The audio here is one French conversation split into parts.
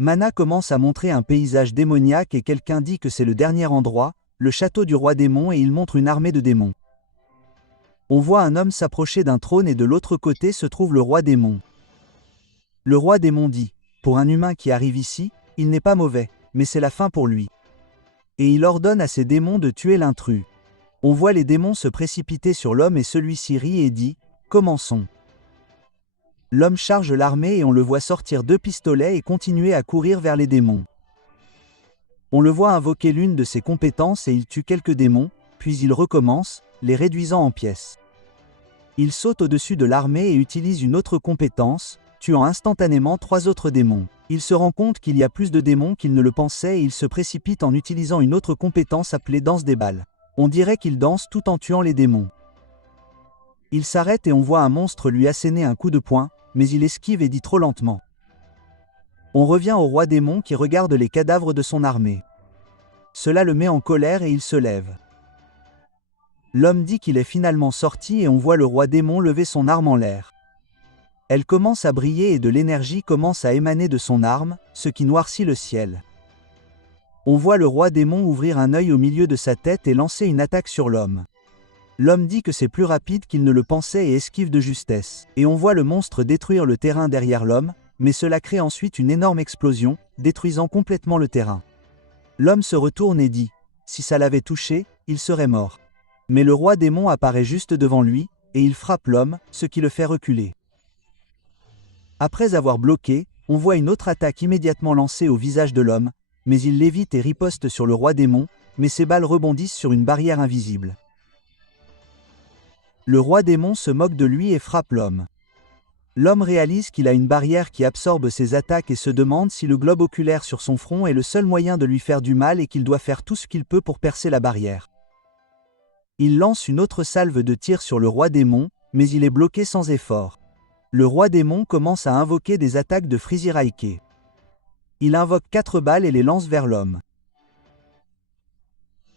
Mana commence à montrer un paysage démoniaque et quelqu'un dit que c'est le dernier endroit, le château du roi démon, et il montre une armée de démons. On voit un homme s'approcher d'un trône et de l'autre côté se trouve le roi démon. Le roi démon dit, pour un humain qui arrive ici, il n'est pas mauvais, mais c'est la fin pour lui. Et il ordonne à ses démons de tuer l'intrus. On voit les démons se précipiter sur l'homme et celui-ci rit et dit, commençons. L'homme charge l'armée et on le voit sortir 2 pistolets et continuer à courir vers les démons. On le voit invoquer l'une de ses compétences et il tue quelques démons, puis il recommence, les réduisant en pièces. Il saute au-dessus de l'armée et utilise une autre compétence, tuant instantanément 3 autres démons. Il se rend compte qu'il y a plus de démons qu'il ne le pensait et il se précipite en utilisant une autre compétence appelée danse des balles. On dirait qu'il danse tout en tuant les démons. Il s'arrête et on voit un monstre lui asséner un coup de poing, mais il esquive et dit trop lentement. On revient au roi démon qui regarde les cadavres de son armée. Cela le met en colère et il se lève. L'homme dit qu'il est finalement sorti et on voit le roi démon lever son arme en l'air. Elle commence à briller et de l'énergie commence à émaner de son arme, ce qui noircit le ciel. On voit le roi démon ouvrir un œil au milieu de sa tête et lancer une attaque sur l'homme. L'homme dit que c'est plus rapide qu'il ne le pensait et esquive de justesse. Et on voit le monstre détruire le terrain derrière l'homme, mais cela crée ensuite une énorme explosion, détruisant complètement le terrain. L'homme se retourne et dit, si ça l'avait touché, il serait mort. Mais le roi démon apparaît juste devant lui, et il frappe l'homme, ce qui le fait reculer. Après avoir bloqué, on voit une autre attaque immédiatement lancée au visage de l'homme, mais il l'évite et riposte sur le roi démon, mais ses balles rebondissent sur une barrière invisible. Le roi démon se moque de lui et frappe l'homme. L'homme réalise qu'il a une barrière qui absorbe ses attaques et se demande si le globe oculaire sur son front est le seul moyen de lui faire du mal et qu'il doit faire tout ce qu'il peut pour percer la barrière. Il lance une autre salve de tir sur le roi démon, mais il est bloqué sans effort. Le roi démon commence à invoquer des attaques de Friziraike. Il invoque 4 balles et les lance vers l'homme.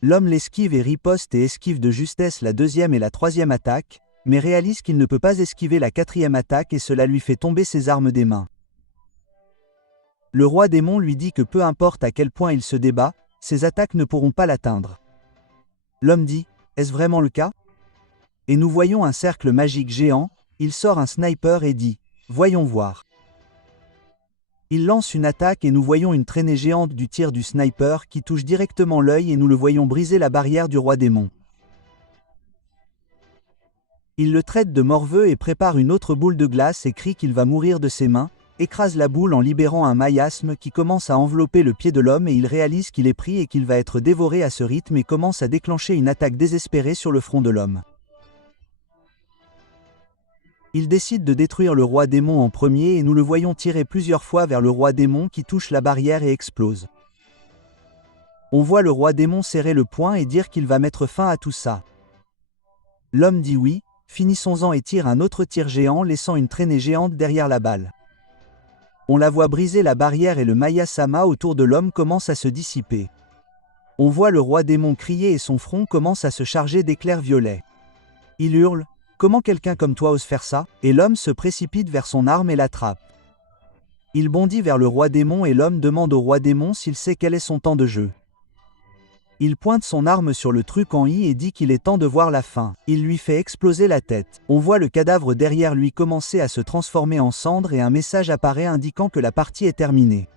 L'homme l'esquive et riposte et esquive de justesse la 2e et la 3e attaque, mais réalise qu'il ne peut pas esquiver la 4e attaque et cela lui fait tomber ses armes des mains. Le roi démon lui dit que peu importe à quel point il se débat, ses attaques ne pourront pas l'atteindre. L'homme dit, est-ce vraiment le cas? Et nous voyons un cercle magique géant, il sort un sniper et dit, voyons voir. Il lance une attaque et nous voyons une traînée géante du tir du sniper qui touche directement l'œil et nous le voyons briser la barrière du roi démon. Il le traite de morveux et prépare une autre boule de glace et crie qu'il va mourir de ses mains, écrase la boule en libérant un maïasme qui commence à envelopper le pied de l'homme et il réalise qu'il est pris et qu'il va être dévoré à ce rythme et commence à déclencher une attaque désespérée sur le front de l'homme. Il décide de détruire le roi démon en premier et nous le voyons tirer plusieurs fois vers le roi démon qui touche la barrière et explose. On voit le roi démon serrer le poing et dire qu'il va mettre fin à tout ça. L'homme dit oui, finissons-en et tire un autre tir géant laissant une traînée géante derrière la balle. On la voit briser la barrière et le Maya-sama autour de l'homme commence à se dissiper. On voit le roi démon crier et son front commence à se charger d'éclairs violets. Il hurle, « Comment quelqu'un comme toi ose faire ça ?» Et l'homme se précipite vers son arme et l'attrape. Il bondit vers le roi démon et l'homme demande au roi démon s'il sait quel est son temps de jeu. Il pointe son arme sur le truc en I et dit qu'il est temps de voir la fin. Il lui fait exploser la tête. On voit le cadavre derrière lui commencer à se transformer en cendres et un message apparaît indiquant que la partie est terminée.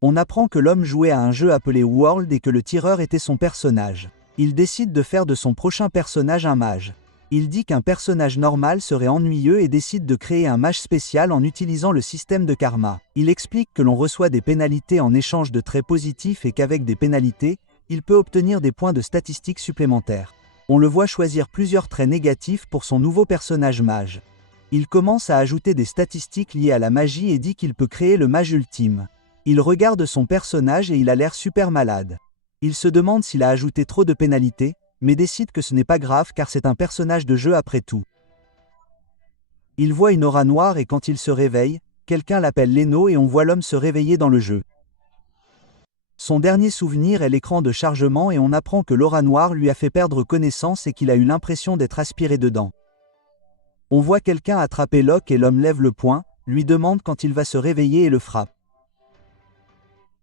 On apprend que l'homme jouait à un jeu appelé World et que le tireur était son personnage. Il décide de faire de son prochain personnage un mage. Il dit qu'un personnage normal serait ennuyeux et décide de créer un mage spécial en utilisant le système de karma. Il explique que l'on reçoit des pénalités en échange de traits positifs et qu'avec des pénalités, il peut obtenir des points de statistiques supplémentaires. On le voit choisir plusieurs traits négatifs pour son nouveau personnage mage. Il commence à ajouter des statistiques liées à la magie et dit qu'il peut créer le mage ultime. Il regarde son personnage et il a l'air super malade. Il se demande s'il a ajouté trop de pénalités, mais décide que ce n'est pas grave car c'est un personnage de jeu après tout. Il voit une aura noire et quand il se réveille, quelqu'un l'appelle Leno et on voit l'homme se réveiller dans le jeu. Son dernier souvenir est l'écran de chargement et on apprend que l'aura noire lui a fait perdre connaissance et qu'il a eu l'impression d'être aspiré dedans. On voit quelqu'un attraper Locke et l'homme lève le poing, lui demande quand il va se réveiller et le frappe.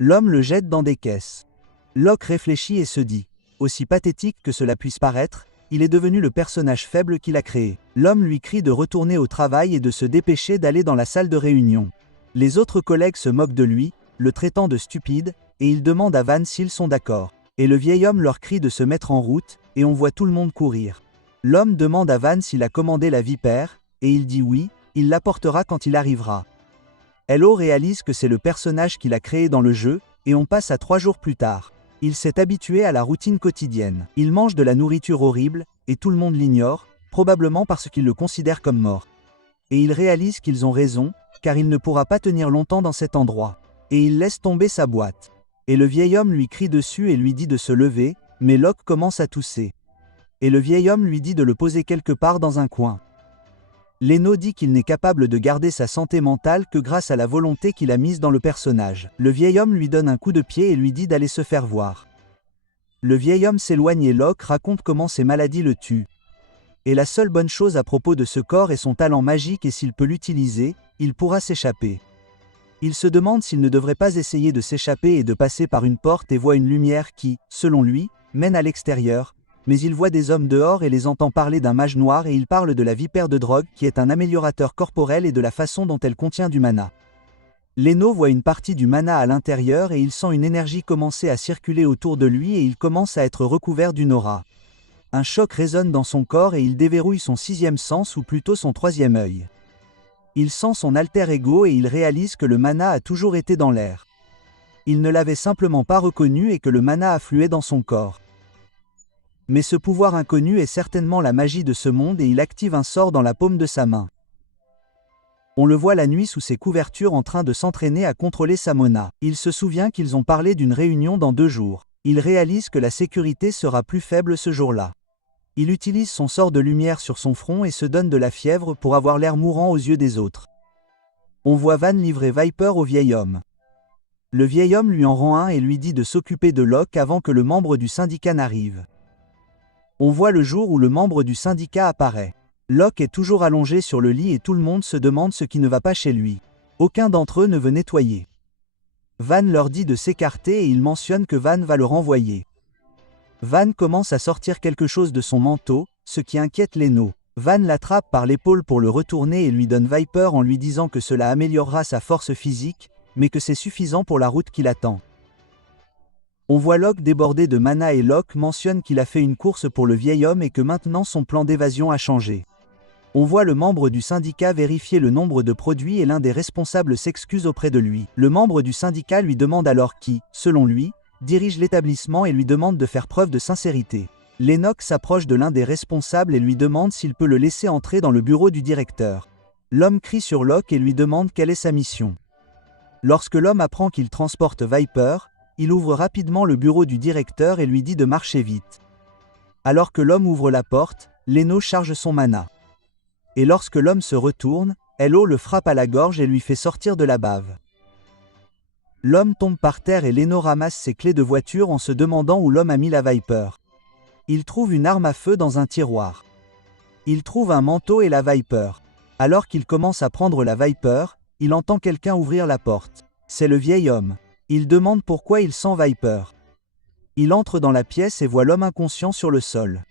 L'homme le jette dans des caisses. Locke réfléchit et se dit, aussi pathétique que cela puisse paraître, il est devenu le personnage faible qu'il a créé. L'homme lui crie de retourner au travail et de se dépêcher d'aller dans la salle de réunion. Les autres collègues se moquent de lui, le traitant de stupide, et ils demandent à Van s'ils sont d'accord. Et le vieil homme leur crie de se mettre en route, et on voit tout le monde courir. L'homme demande à Van s'il a commandé la vipère, et il dit oui, il l'apportera quand il arrivera. Hello réalise que c'est le personnage qu'il a créé dans le jeu, et on passe à 3 jours plus tard. Il s'est habitué à la routine quotidienne. Il mange de la nourriture horrible, et tout le monde l'ignore, probablement parce qu'il le considère comme mort. Et il réalise qu'ils ont raison, car il ne pourra pas tenir longtemps dans cet endroit. Et il laisse tomber sa boîte. Et le vieil homme lui crie dessus et lui dit de se lever, mais Locke commence à tousser. Et le vieil homme lui dit de le poser quelque part dans un coin. Leno dit qu'il n'est capable de garder sa santé mentale que grâce à la volonté qu'il a mise dans le personnage. Le vieil homme lui donne un coup de pied et lui dit d'aller se faire voir. Le vieil homme s'éloigne et Locke raconte comment ses maladies le tuent. Et la seule bonne chose à propos de ce corps est son talent magique et s'il peut l'utiliser, il pourra s'échapper. Il se demande s'il ne devrait pas essayer de s'échapper et de passer par une porte et voit une lumière qui, selon lui, mène à l'extérieur, mais il voit des hommes dehors et les entend parler d'un mage noir et il parle de la vipère de drogue qui est un améliorateur corporel et de la façon dont elle contient du mana. Leno voit une partie du mana à l'intérieur et il sent une énergie commencer à circuler autour de lui et il commence à être recouvert d'une aura. Un choc résonne dans son corps et il déverrouille son 6e sens ou plutôt son 3e œil. Il sent son alter ego et il réalise que le mana a toujours été dans l'air. Il ne l'avait simplement pas reconnu et que le mana affluait dans son corps. Mais ce pouvoir inconnu est certainement la magie de ce monde et il active un sort dans la paume de sa main. On le voit la nuit sous ses couvertures en train de s'entraîner à contrôler sa mona. Il se souvient qu'ils ont parlé d'une réunion dans 2 jours. Il réalise que la sécurité sera plus faible ce jour-là. Il utilise son sort de lumière sur son front et se donne de la fièvre pour avoir l'air mourant aux yeux des autres. On voit Van livrer Viper au vieil homme. Le vieil homme lui en rend un et lui dit de s'occuper de Locke avant que le membre du syndicat n'arrive. On voit le jour où le membre du syndicat apparaît. Locke est toujours allongé sur le lit et tout le monde se demande ce qui ne va pas chez lui. Aucun d'entre eux ne veut nettoyer. Van leur dit de s'écarter et il mentionne que Van va le renvoyer. Van commence à sortir quelque chose de son manteau, ce qui inquiète Leno. Van l'attrape par l'épaule pour le retourner et lui donne Viper en lui disant que cela améliorera sa force physique, mais que c'est suffisant pour la route qui l'attend. On voit Locke débordé de mana et Locke mentionne qu'il a fait une course pour le vieil homme et que maintenant son plan d'évasion a changé. On voit le membre du syndicat vérifier le nombre de produits et l'un des responsables s'excuse auprès de lui. Le membre du syndicat lui demande alors qui, selon lui, dirige l'établissement et lui demande de faire preuve de sincérité. Lennox s'approche de l'un des responsables et lui demande s'il peut le laisser entrer dans le bureau du directeur. L'homme crie sur Locke et lui demande quelle est sa mission. Lorsque l'homme apprend qu'il transporte Viper, il ouvre rapidement le bureau du directeur et lui dit de marcher vite. Alors que l'homme ouvre la porte, Leno charge son mana. Et lorsque l'homme se retourne, Hello le frappe à la gorge et lui fait sortir de la bave. L'homme tombe par terre et Leno ramasse ses clés de voiture en se demandant où l'homme a mis la Viper. Il trouve une arme à feu dans un tiroir. Il trouve un manteau et la Viper. Alors qu'il commence à prendre la Viper, il entend quelqu'un ouvrir la porte. C'est le vieil homme. Il demande pourquoi il sent Viper. Il entre dans la pièce et voit l'homme inconscient sur le sol.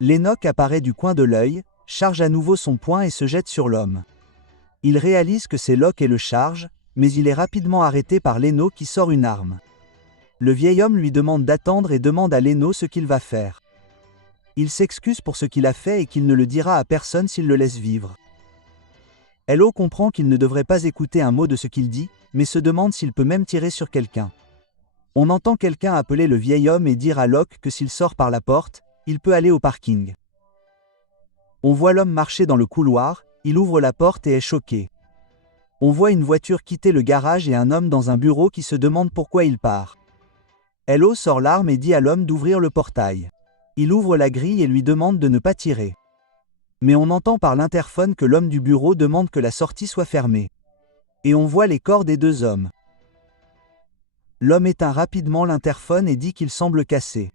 Lennox apparaît du coin de l'œil, charge à nouveau son poing et se jette sur l'homme. Il réalise que c'est Locke et le charge, mais il est rapidement arrêté par Leno qui sort une arme. Le vieil homme lui demande d'attendre et demande à Leno ce qu'il va faire. Il s'excuse pour ce qu'il a fait et qu'il ne le dira à personne s'il le laisse vivre. Hello comprend qu'il ne devrait pas écouter un mot de ce qu'il dit, mais se demande s'il peut même tirer sur quelqu'un. On entend quelqu'un appeler le vieil homme et dire à Locke que s'il sort par la porte, il peut aller au parking. On voit l'homme marcher dans le couloir, il ouvre la porte et est choqué. On voit une voiture quitter le garage et un homme dans un bureau qui se demande pourquoi il part. Hello sort l'arme et dit à l'homme d'ouvrir le portail. Il ouvre la grille et lui demande de ne pas tirer. Mais on entend par l'interphone que l'homme du bureau demande que la sortie soit fermée. Et on voit les corps des 2 hommes. L'homme éteint rapidement l'interphone et dit qu'il semble cassé.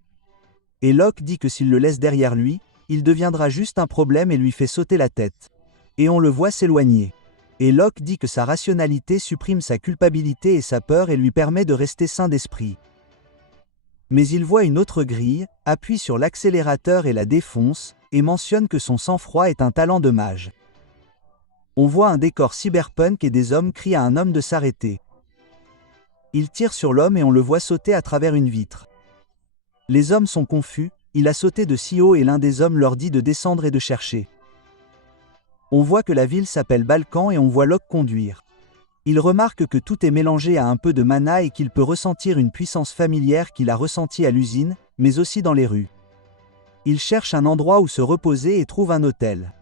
Et Locke dit que s'il le laisse derrière lui, il deviendra juste un problème et lui fait sauter la tête. Et on le voit s'éloigner. Et Locke dit que sa rationalité supprime sa culpabilité et sa peur et lui permet de rester sain d'esprit. Mais il voit une autre grille, appuie sur l'accélérateur et la défonce, et mentionne que son sang-froid est un talent de mage. On voit un décor cyberpunk et des hommes crient à un homme de s'arrêter. Il tire sur l'homme et on le voit sauter à travers une vitre. Les hommes sont confus, il a sauté de si haut et l'un des hommes leur dit de descendre et de chercher. On voit que la ville s'appelle Balkan et on voit Locke conduire. Il remarque que tout est mélangé à un peu de mana et qu'il peut ressentir une puissance familière qu'il a ressentie à l'usine, mais aussi dans les rues. Il cherche un endroit où se reposer et trouve un hôtel.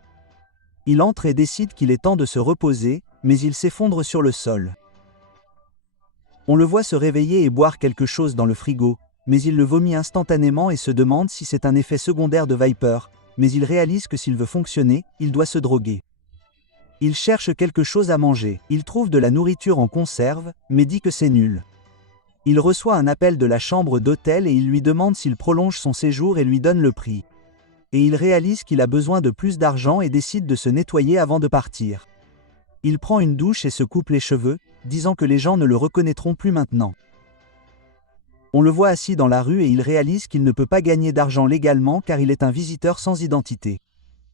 Il entre et décide qu'il est temps de se reposer, mais il s'effondre sur le sol. On le voit se réveiller et boire quelque chose dans le frigo, mais il le vomit instantanément et se demande si c'est un effet secondaire de Viper, mais il réalise que s'il veut fonctionner, il doit se droguer. Il cherche quelque chose à manger, il trouve de la nourriture en conserve, mais dit que c'est nul. Il reçoit un appel de la chambre d'hôtel et il lui demande s'il prolonge son séjour et lui donne le prix. Et il réalise qu'il a besoin de plus d'argent et décide de se nettoyer avant de partir. Il prend une douche et se coupe les cheveux, disant que les gens ne le reconnaîtront plus maintenant. On le voit assis dans la rue et il réalise qu'il ne peut pas gagner d'argent légalement car il est un visiteur sans identité.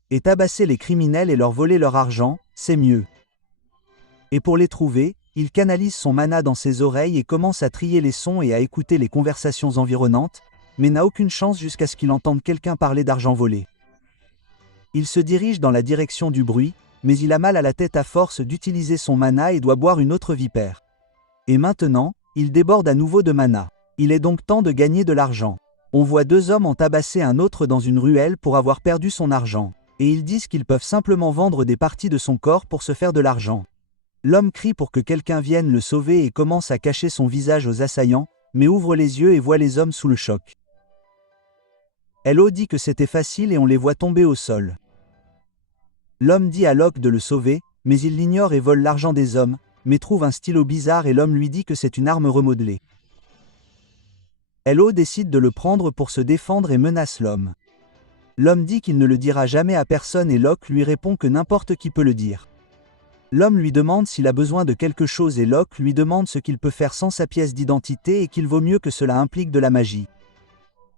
Et tabasser les criminels et leur voler leur argent, c'est mieux. Et pour les trouver, il canalise son mana dans ses oreilles et commence à trier les sons et à écouter les conversations environnantes, mais n'a aucune chance jusqu'à ce qu'il entende quelqu'un parler d'argent volé. Il se dirige dans la direction du bruit, mais il a mal à la tête à force d'utiliser son mana et doit boire une autre vipère. Et maintenant, il déborde à nouveau de mana. Il est donc temps de gagner de l'argent. On voit deux hommes en tabasser un autre dans une ruelle pour avoir perdu son argent. Et ils disent qu'ils peuvent simplement vendre des parties de son corps pour se faire de l'argent. L'homme crie pour que quelqu'un vienne le sauver et commence à cacher son visage aux assaillants, mais ouvre les yeux et voit les hommes sous le choc. Hello dit que c'était facile et on les voit tomber au sol. L'homme dit à Locke de le sauver, mais il l'ignore et vole l'argent des hommes, mais trouve un stylo bizarre et l'homme lui dit que c'est une arme remodelée. Hello décide de le prendre pour se défendre et menace l'homme. L'homme dit qu'il ne le dira jamais à personne et Locke lui répond que n'importe qui peut le dire. L'homme lui demande s'il a besoin de quelque chose et Locke lui demande ce qu'il peut faire sans sa pièce d'identité et qu'il vaut mieux que cela implique de la magie.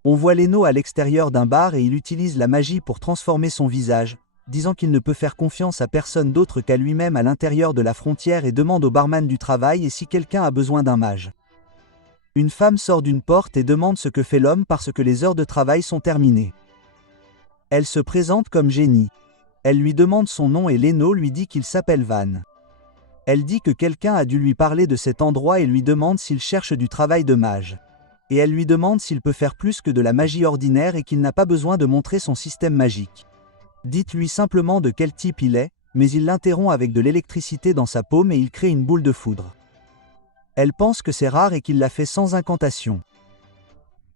On voit Leno à l'extérieur d'un bar et il utilise la magie pour transformer son visage, disant qu'il ne peut faire confiance à personne d'autre qu'à lui-même à l'intérieur de la frontière et demande au barman du travail et si quelqu'un a besoin d'un mage. Une femme sort d'une porte et demande ce que fait l'homme parce que les heures de travail sont terminées. Elle se présente comme Jenny. Elle lui demande son nom et Leno lui dit qu'il s'appelle Van. Elle dit que quelqu'un a dû lui parler de cet endroit et lui demande s'il cherche du travail de mage. Et elle lui demande s'il peut faire plus que de la magie ordinaire et qu'il n'a pas besoin de montrer son système magique. Dites-lui simplement de quel type il est, mais il l'interrompt avec de l'électricité dans sa paume et il crée une boule de foudre. Elle pense que c'est rare et qu'il l'a fait sans incantation.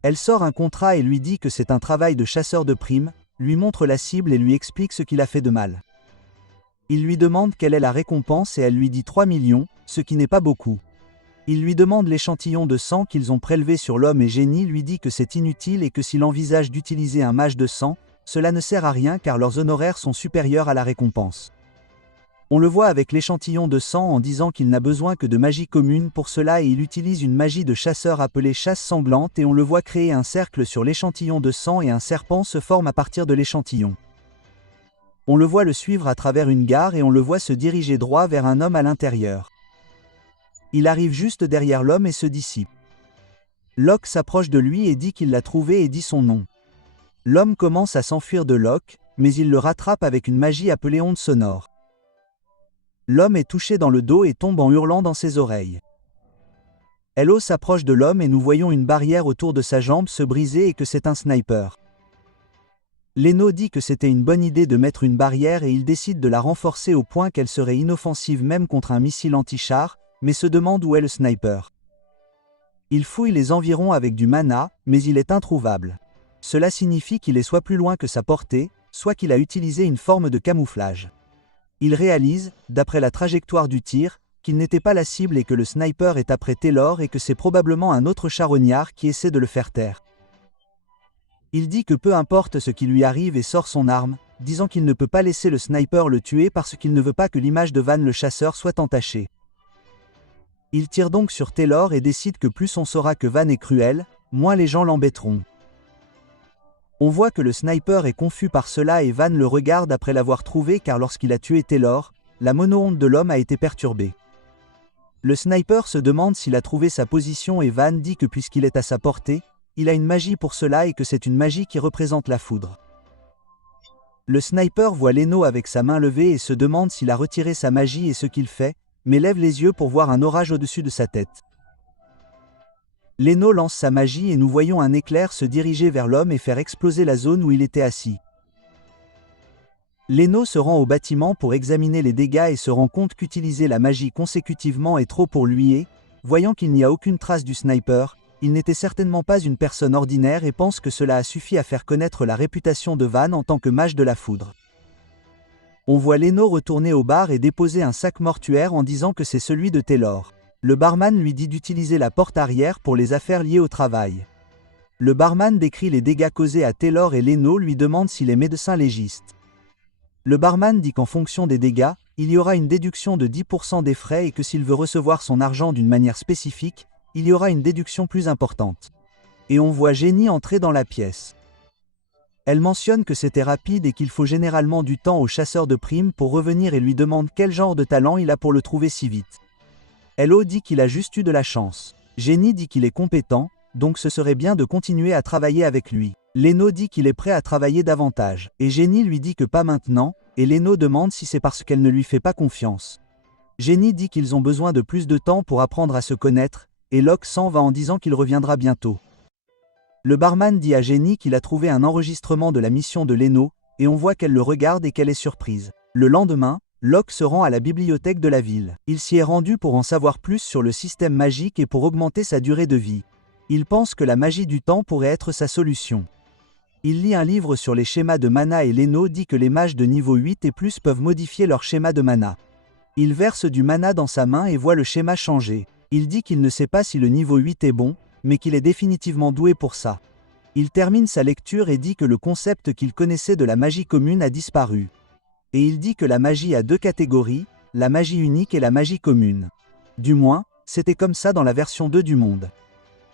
Elle sort un contrat et lui dit que c'est un travail de chasseur de primes, lui montre la cible et lui explique ce qu'il a fait de mal. Il lui demande quelle est la récompense et elle lui dit 3 millions, ce qui n'est pas beaucoup. Il lui demande l'échantillon de sang qu'ils ont prélevé sur l'homme et Jenny lui dit que c'est inutile et que s'il envisage d'utiliser un mage de sang, cela ne sert à rien car leurs honoraires sont supérieurs à la récompense. On le voit avec l'échantillon de sang en disant qu'il n'a besoin que de magie commune pour cela et il utilise une magie de chasseur appelée chasse sanglante et on le voit créer un cercle sur l'échantillon de sang et un serpent se forme à partir de l'échantillon. On le voit le suivre à travers une gare et on le voit se diriger droit vers un homme à l'intérieur. Il arrive juste derrière l'homme et se dissipe. Locke s'approche de lui et dit qu'il l'a trouvé et dit son nom. L'homme commence à s'enfuir de Locke, mais il le rattrape avec une magie appelée onde sonore. L'homme est touché dans le dos et tombe en hurlant dans ses oreilles. Hello s'approche de l'homme et nous voyons une barrière autour de sa jambe se briser et que c'est un sniper. Leno dit que c'était une bonne idée de mettre une barrière et il décide de la renforcer au point qu'elle serait inoffensive même contre un missile anti-char, mais se demande où est le sniper. Il fouille les environs avec du mana, mais il est introuvable. Cela signifie qu'il est soit plus loin que sa portée, soit qu'il a utilisé une forme de camouflage. Il réalise, d'après la trajectoire du tir, qu'il n'était pas la cible et que le sniper est après Taylor et que c'est probablement un autre charognard qui essaie de le faire taire. Il dit que peu importe ce qui lui arrive et sort son arme, disant qu'il ne peut pas laisser le sniper le tuer parce qu'il ne veut pas que l'image de Van le chasseur soit entachée. Il tire donc sur Taylor et décide que plus on saura que Van est cruel, moins les gens l'embêteront. On voit que le sniper est confus par cela et Van le regarde après l'avoir trouvé car lorsqu'il a tué Taylor, la mono-onde de l'homme a été perturbée. Le sniper se demande s'il a trouvé sa position et Van dit que puisqu'il est à sa portée, il a une magie pour cela et que c'est une magie qui représente la foudre. Le sniper voit Leno avec sa main levée et se demande s'il a retiré sa magie et ce qu'il fait, mais lève les yeux pour voir un orage au-dessus de sa tête. Leno lance sa magie et nous voyons un éclair se diriger vers l'homme et faire exploser la zone où il était assis. Leno se rend au bâtiment pour examiner les dégâts et se rend compte qu'utiliser la magie consécutivement est trop pour lui et, voyant qu'il n'y a aucune trace du sniper, il n'était certainement pas une personne ordinaire et pense que cela a suffi à faire connaître la réputation de Van en tant que mage de la foudre. On voit Leno retourner au bar et déposer un sac mortuaire en disant que c'est celui de Taylor. Le barman lui dit d'utiliser la porte arrière pour les affaires liées au travail. Le barman décrit les dégâts causés à Taylor et Leno lui demande s'il est médecin légiste. Le barman dit qu'en fonction des dégâts, il y aura une déduction de 10% des frais et que s'il veut recevoir son argent d'une manière spécifique, il y aura une déduction plus importante. Et on voit Jenny entrer dans la pièce. Elle mentionne que c'était rapide et qu'il faut généralement du temps au chasseur de primes pour revenir et lui demande quel genre de talent il a pour le trouver si vite. Hello dit qu'il a juste eu de la chance. Jenny dit qu'il est compétent, donc ce serait bien de continuer à travailler avec lui. Leno dit qu'il est prêt à travailler davantage, et Jenny lui dit que pas maintenant, et Leno demande si c'est parce qu'elle ne lui fait pas confiance. Jenny dit qu'ils ont besoin de plus de temps pour apprendre à se connaître, et Locke s'en va en disant qu'il reviendra bientôt. Le barman dit à Jenny qu'il a trouvé un enregistrement de la mission de Leno, et on voit qu'elle le regarde et qu'elle est surprise. Le lendemain, Locke se rend à la bibliothèque de la ville. Il s'y est rendu pour en savoir plus sur le système magique et pour augmenter sa durée de vie. Il pense que la magie du temps pourrait être sa solution. Il lit un livre sur les schémas de mana et Leno dit que les mages de niveau 8 et plus peuvent modifier leur schéma de mana. Il verse du mana dans sa main et voit le schéma changer. Il dit qu'il ne sait pas si le niveau 8 est bon, mais qu'il est définitivement doué pour ça. Il termine sa lecture et dit que le concept qu'il connaissait de la magie commune a disparu. Et il dit que la magie a deux catégories, la magie unique et la magie commune. Du moins, c'était comme ça dans la version 2 du monde.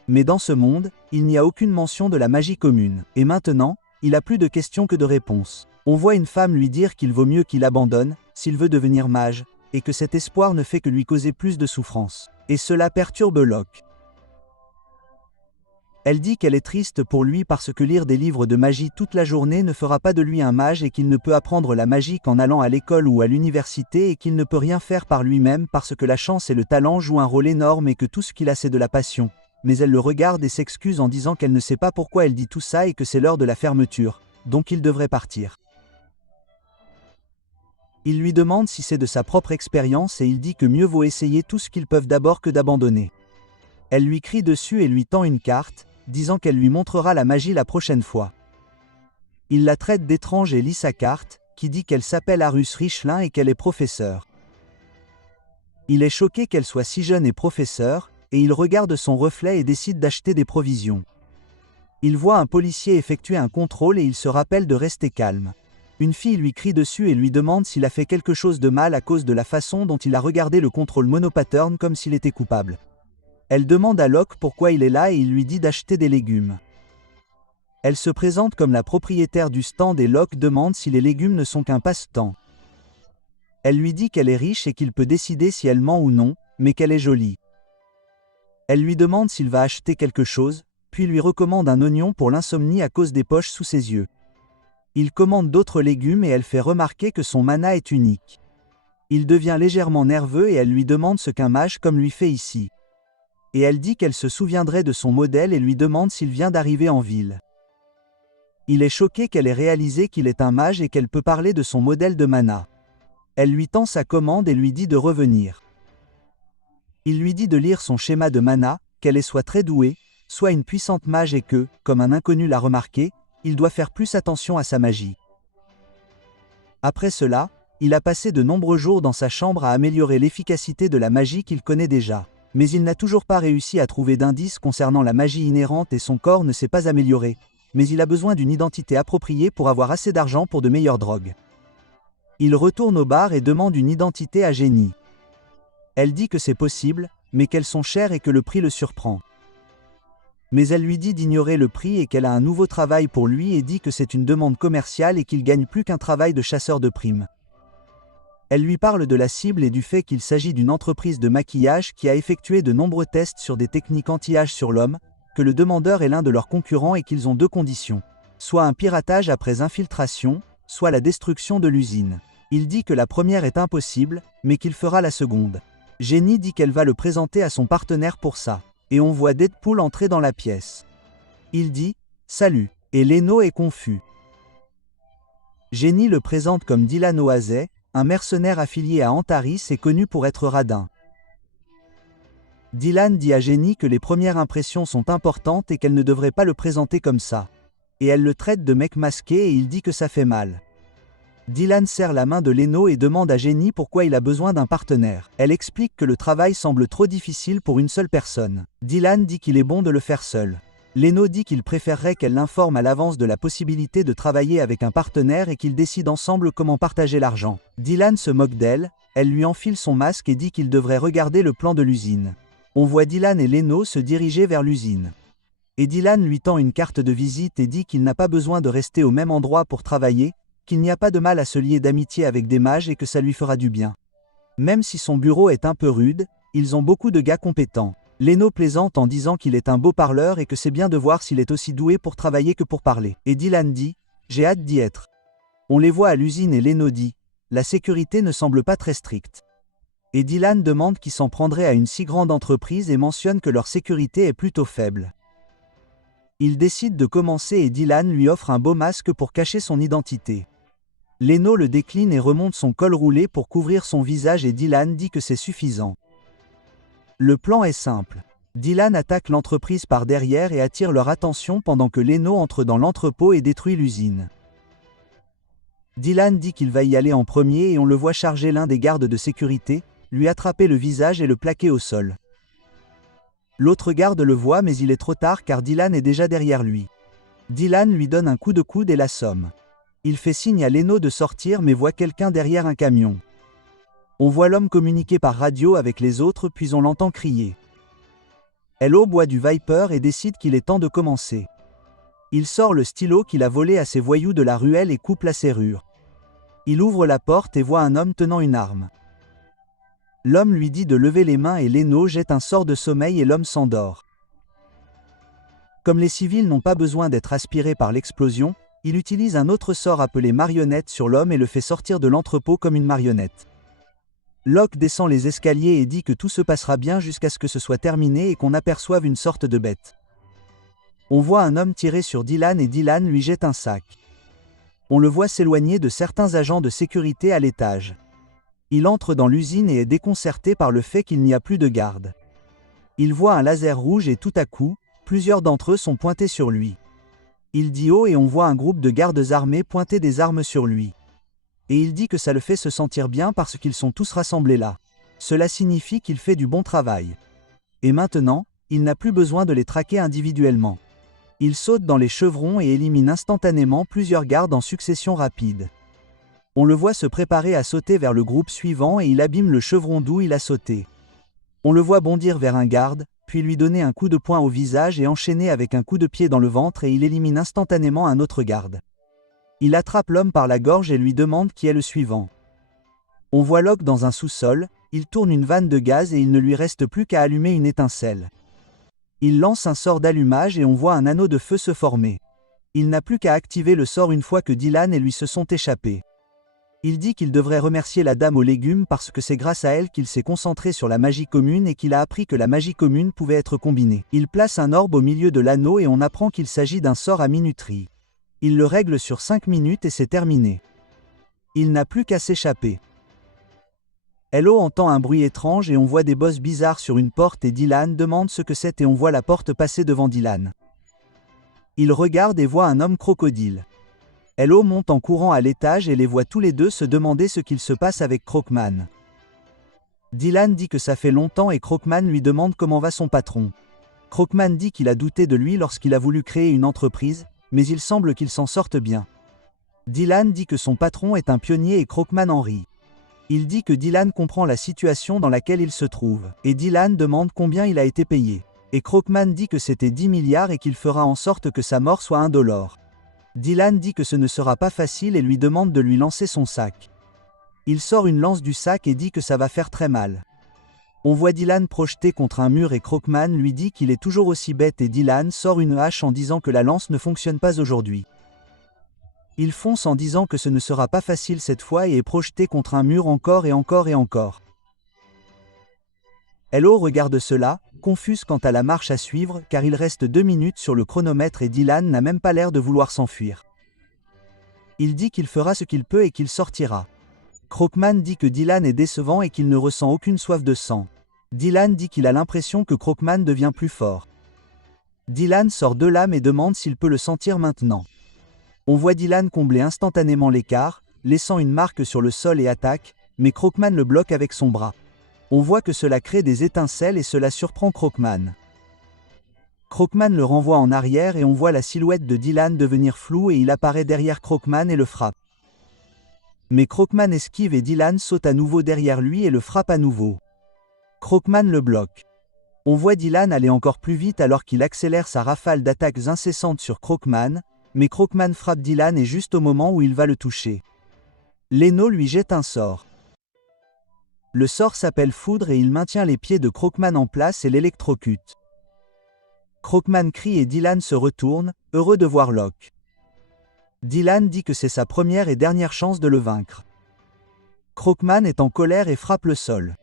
Mais dans ce monde, il n'y a aucune mention de la magie commune. Et maintenant, il a plus de questions que de réponses. On voit une femme lui dire qu'il vaut mieux qu'il abandonne, s'il veut devenir mage, et que cet espoir ne fait que lui causer plus de souffrance. Et cela perturbe Locke. Elle dit qu'elle est triste pour lui parce que lire des livres de magie toute la journée ne fera pas de lui un mage et qu'il ne peut apprendre la magie qu'en allant à l'école ou à l'université et qu'il ne peut rien faire par lui-même parce que la chance et le talent jouent un rôle énorme et que tout ce qu'il a c'est de la passion. Mais elle le regarde et s'excuse en disant qu'elle ne sait pas pourquoi elle dit tout ça et que c'est l'heure de la fermeture, donc il devrait partir. Il lui demande si c'est de sa propre expérience et il dit que mieux vaut essayer tout ce qu'ils peuvent d'abord que d'abandonner. Elle lui crie dessus et lui tend une carte, disant qu'elle lui montrera la magie la prochaine fois. Il la traite d'étrange et lit sa carte, qui dit qu'elle s'appelle Arus Richelin et qu'elle est professeure. Il est choqué qu'elle soit si jeune et professeure, et il regarde son reflet et décide d'acheter des provisions. Il voit un policier effectuer un contrôle et il se rappelle de rester calme. Une fille lui crie dessus et lui demande s'il a fait quelque chose de mal à cause de la façon dont il a regardé le contrôle monopattern comme s'il était coupable. Elle demande à Locke pourquoi il est là et il lui dit d'acheter des légumes. Elle se présente comme la propriétaire du stand et Locke demande si les légumes ne sont qu'un passe-temps. Elle lui dit qu'elle est riche et qu'il peut décider si elle ment ou non, mais qu'elle est jolie. Elle lui demande s'il va acheter quelque chose, puis lui recommande un oignon pour l'insomnie à cause des poches sous ses yeux. Il commande d'autres légumes et elle fait remarquer que son mana est unique. Il devient légèrement nerveux et elle lui demande ce qu'un mage comme lui fait ici. Et elle dit qu'elle se souviendrait de son modèle et lui demande s'il vient d'arriver en ville. Il est choqué qu'elle ait réalisé qu'il est un mage et qu'elle peut parler de son modèle de mana. Elle lui tend sa commande et lui dit de revenir. Il lui dit de lire son schéma de mana, qu'elle est soit très douée, soit une puissante mage et que, comme un inconnu l'a remarqué, il doit faire plus attention à sa magie. Après cela, il a passé de nombreux jours dans sa chambre à améliorer l'efficacité de la magie qu'il connaît déjà. Mais il n'a toujours pas réussi à trouver d'indices concernant la magie inhérente et son corps ne s'est pas amélioré. mais il a besoin d'une identité appropriée pour avoir assez d'argent pour de meilleures drogues. Il retourne au bar et demande une identité à Jenny. Elle dit que c'est possible, mais qu'elles sont chères et que le prix le surprend. Mais elle lui dit d'ignorer le prix et qu'elle a un nouveau travail pour lui et dit que c'est une demande commerciale et qu'il gagne plus qu'un travail de chasseur de primes. Elle lui parle de la cible et du fait qu'il s'agit d'une entreprise de maquillage qui a effectué de nombreux tests sur des techniques anti-âge sur l'homme, que le demandeur est l'un de leurs concurrents et qu'ils ont deux conditions. Soit un piratage après infiltration, soit la destruction de l'usine. Il dit que la première est impossible, mais qu'il fera la seconde. Jenny dit qu'elle va le présenter à son partenaire pour ça. Et on voit Deadpool entrer dans la pièce. Il dit « Salut » et Leno est confus. Jenny le présente comme Dylan Oazay, un mercenaire affilié à Antares et connu pour être radin. Dylan dit à Jenny que les premières impressions sont importantes et qu'elle ne devrait pas le présenter comme ça. Et elle le traite de mec masqué et il dit que ça fait mal. Dylan serre la main de Leno et demande à Jenny pourquoi il a besoin d'un partenaire. Elle explique que le travail semble trop difficile pour une seule personne. Dylan dit qu'il est bon de le faire seul. Leno dit qu'il préférerait qu'elle l'informe à l'avance de la possibilité de travailler avec un partenaire et qu'ils décident ensemble comment partager l'argent. Dylan se moque d'elle, elle lui enfile son masque et dit qu'il devrait regarder le plan de l'usine. On voit Dylan et Leno se diriger vers l'usine. Et Dylan lui tend une carte de visite et dit qu'il n'a pas besoin de rester au même endroit pour travailler, qu'il n'y a pas de mal à se lier d'amitié avec des mages et que ça lui fera du bien. Même si son bureau est un peu rude, ils ont beaucoup de gars compétents. Leno plaisante en disant qu'il est un beau parleur et que c'est bien de voir s'il est aussi doué pour travailler que pour parler. Et Dylan dit « J'ai hâte d'y être ». On les voit à l'usine et Leno dit « La sécurité ne semble pas très stricte ». Et Dylan demande qui s'en prendrait à une si grande entreprise et mentionne que leur sécurité est plutôt faible. Il décide de commencer et Dylan lui offre un beau masque pour cacher son identité. Leno le décline et remonte son col roulé pour couvrir son visage et Dylan dit que c'est suffisant. Le plan est simple. Dylan attaque l'entreprise par derrière et attire leur attention pendant que Leno entre dans l'entrepôt et détruit l'usine. Dylan dit qu'il va y aller en premier et on le voit charger l'un des gardes de sécurité, lui attraper le visage et le plaquer au sol. L'autre garde le voit mais il est trop tard car Dylan est déjà derrière lui. Dylan lui donne un coup de coude et l'assomme. Il fait signe à Leno de sortir mais voit quelqu'un derrière un camion. On voit l'homme communiquer par radio avec les autres puis on l'entend crier. Hello boit du Viper et décide qu'il est temps de commencer. Il sort le stylo qu'il a volé à ses voyous de la ruelle et coupe la serrure. Il ouvre la porte et voit un homme tenant une arme. L'homme lui dit de lever les mains et Leno jette un sort de sommeil et l'homme s'endort. Comme les civils n'ont pas besoin d'être aspirés par l'explosion, il utilise un autre sort appelé marionnette sur l'homme et le fait sortir de l'entrepôt comme une marionnette. Locke descend les escaliers et dit que tout se passera bien jusqu'à ce que ce soit terminé et qu'on aperçoive une sorte de bête. On voit un homme tirer sur Dylan et Dylan lui jette un sac. On le voit s'éloigner de certains agents de sécurité à l'étage. Il entre dans l'usine et est déconcerté par le fait qu'il n'y a plus de garde. Il voit un laser rouge et tout à coup, plusieurs d'entre eux sont pointés sur lui. Il dit oh et on voit un groupe de gardes armés pointer des armes sur lui. Et il dit que ça le fait se sentir bien parce qu'ils sont tous rassemblés là. Cela signifie qu'il fait du bon travail. Et maintenant, il n'a plus besoin de les traquer individuellement. Il saute dans les chevrons et élimine instantanément plusieurs gardes en succession rapide. On le voit se préparer à sauter vers le groupe suivant et il abîme le chevron d'où il a sauté. On le voit bondir vers un garde, puis lui donner un coup de poing au visage et enchaîner avec un coup de pied dans le ventre et il élimine instantanément un autre garde. Il attrape l'homme par la gorge et lui demande qui est le suivant. On voit Locke dans un sous-sol, il tourne une vanne de gaz et il ne lui reste plus qu'à allumer une étincelle. Il lance un sort d'allumage et on voit un anneau de feu se former. Il n'a plus qu'à activer le sort une fois que Dylan et lui se sont échappés. Il dit qu'il devrait remercier la dame aux légumes parce que c'est grâce à elle qu'il s'est concentré sur la magie commune et qu'il a appris que la magie commune pouvait être combinée. Il place un orbe au milieu de l'anneau et on apprend qu'il s'agit d'un sort à minuterie. Il le règle sur 5 minutes et c'est terminé. Il n'a plus qu'à s'échapper. Hello entend un bruit étrange et on voit des bosses bizarres sur une porte et Dylan demande ce que c'est et on voit la porte passer devant Dylan. Il regarde et voit un homme crocodile. Hello monte en courant à l'étage et les voit tous les deux se demander ce qu'il se passe avec Crockman. Dylan dit que ça fait longtemps et Crockman lui demande comment va son patron. Crockman dit qu'il a douté de lui lorsqu'il a voulu créer une entreprise, mais il semble qu'il s'en sorte bien. Dylan dit que son patron est un pionnier et Crockman en rit. Il dit que Dylan comprend la situation dans laquelle il se trouve, et Dylan demande combien il a été payé. Et Crockman dit que c'était 10 milliards et qu'il fera en sorte que sa mort soit indolore. Dylan dit que ce ne sera pas facile et lui demande de lui lancer son sac. Il sort une lance du sac et dit que ça va faire très mal. On voit Dylan projeté contre un mur et Crockman lui dit qu'il est toujours aussi bête et Dylan sort une hache en disant que la lance ne fonctionne pas aujourd'hui. Il fonce en disant que ce ne sera pas facile cette fois et est projeté contre un mur encore et encore et encore. Hello regarde cela, confuse quant à la marche à suivre car il reste 2 minutes sur le chronomètre et Dylan n'a même pas l'air de vouloir s'enfuir. Il dit qu'il fera ce qu'il peut et qu'il sortira. Crockman dit que Dylan est décevant et qu'il ne ressent aucune soif de sang. Dylan dit qu'il a l'impression que Crockman devient plus fort. Dylan sort 2 lames et demande s'il peut le sentir maintenant. On voit Dylan combler instantanément l'écart, laissant une marque sur le sol et attaque, mais Crockman le bloque avec son bras. On voit que cela crée des étincelles et cela surprend Crockman. Crockman le renvoie en arrière et on voit la silhouette de Dylan devenir floue et il apparaît derrière Crockman et le frappe. Mais Crockman esquive et Dylan saute à nouveau derrière lui et le frappe à nouveau. Crockman le bloque. On voit Dylan aller encore plus vite alors qu'il accélère sa rafale d'attaques incessantes sur Crockman, mais Crockman frappe Dylan et juste au moment où il va le toucher. Leno lui jette un sort. Le sort s'appelle Foudre et il maintient les pieds de Crockman en place et l'électrocute. Crockman crie et Dylan se retourne, heureux de voir Locke. Dylan dit que c'est sa première et dernière chance de le vaincre. Crockman est en colère et frappe le sol.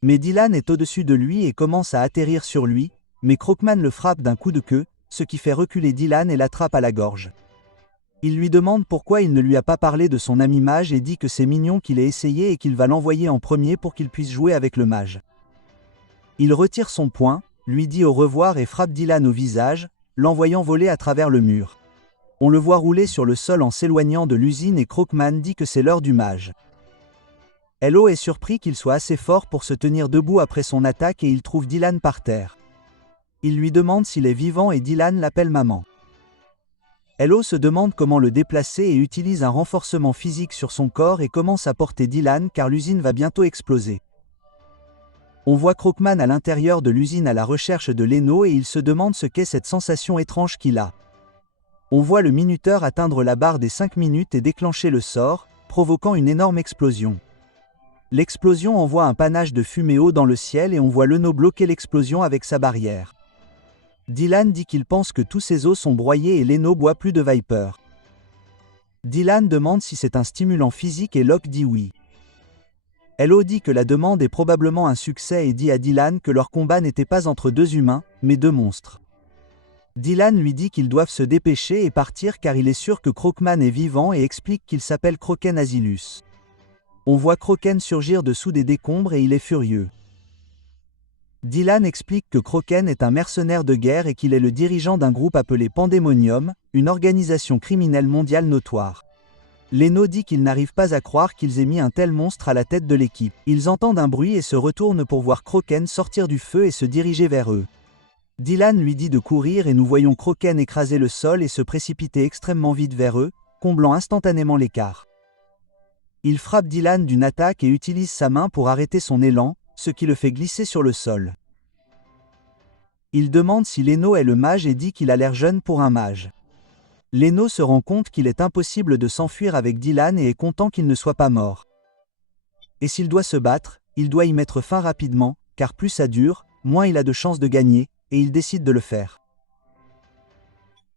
Mais Dylan est au-dessus de lui et commence à atterrir sur lui, mais Crockman le frappe d'un coup de queue, ce qui fait reculer Dylan et l'attrape à la gorge. Il lui demande pourquoi il ne lui a pas parlé de son ami mage et dit que c'est mignon qu'il ait essayé et qu'il va l'envoyer en premier pour qu'il puisse jouer avec le mage. Il retire son poing, lui dit au revoir et frappe Dylan au visage, l'envoyant voler à travers le mur. On le voit rouler sur le sol en s'éloignant de l'usine et Crockman dit que c'est l'heure du mage. Hello est surpris qu'il soit assez fort pour se tenir debout après son attaque et il trouve Dylan par terre. Il lui demande s'il est vivant et Dylan l'appelle maman. Hello se demande comment le déplacer et utilise un renforcement physique sur son corps et commence à porter Dylan car l'usine va bientôt exploser. On voit Crockman à l'intérieur de l'usine à la recherche de Leno et il se demande ce qu'est cette sensation étrange qu'il a. On voit le minuteur atteindre la barre des 5 minutes et déclencher le sort, provoquant une énorme explosion. L'explosion envoie un panache de fumée haut dans le ciel et on voit Leno bloquer l'explosion avec sa barrière. Dylan dit qu'il pense que tous ses os sont broyés et Leno boit plus de Viper. Dylan demande si c'est un stimulant physique et Locke dit oui. Hello dit que la demande est probablement un succès et dit à Dylan que leur combat n'était pas entre 2 humains, mais 2 monstres. Dylan lui dit qu'ils doivent se dépêcher et partir car il est sûr que Crockman est vivant et explique qu'il s'appelle Crocken Asilus. On voit Crocken surgir dessous des décombres et il est furieux. Dylan explique que Crocken est un mercenaire de guerre et qu'il est le dirigeant d'un groupe appelé Pandemonium, une organisation criminelle mondiale notoire. Leno dit qu'ils n'arrivent pas à croire qu'ils aient mis un tel monstre à la tête de l'équipe. Ils entendent un bruit et se retournent pour voir Crocken sortir du feu et se diriger vers eux. Dylan lui dit de courir et nous voyons Crocken écraser le sol et se précipiter extrêmement vite vers eux, comblant instantanément l'écart. Il frappe Dylan d'une attaque et utilise sa main pour arrêter son élan, ce qui le fait glisser sur le sol. Il demande si Leno est le mage et dit qu'il a l'air jeune pour un mage. Leno se rend compte qu'il est impossible de s'enfuir avec Dylan et est content qu'il ne soit pas mort. Et s'il doit se battre, il doit y mettre fin rapidement, car plus ça dure, moins il a de chances de gagner, et il décide de le faire.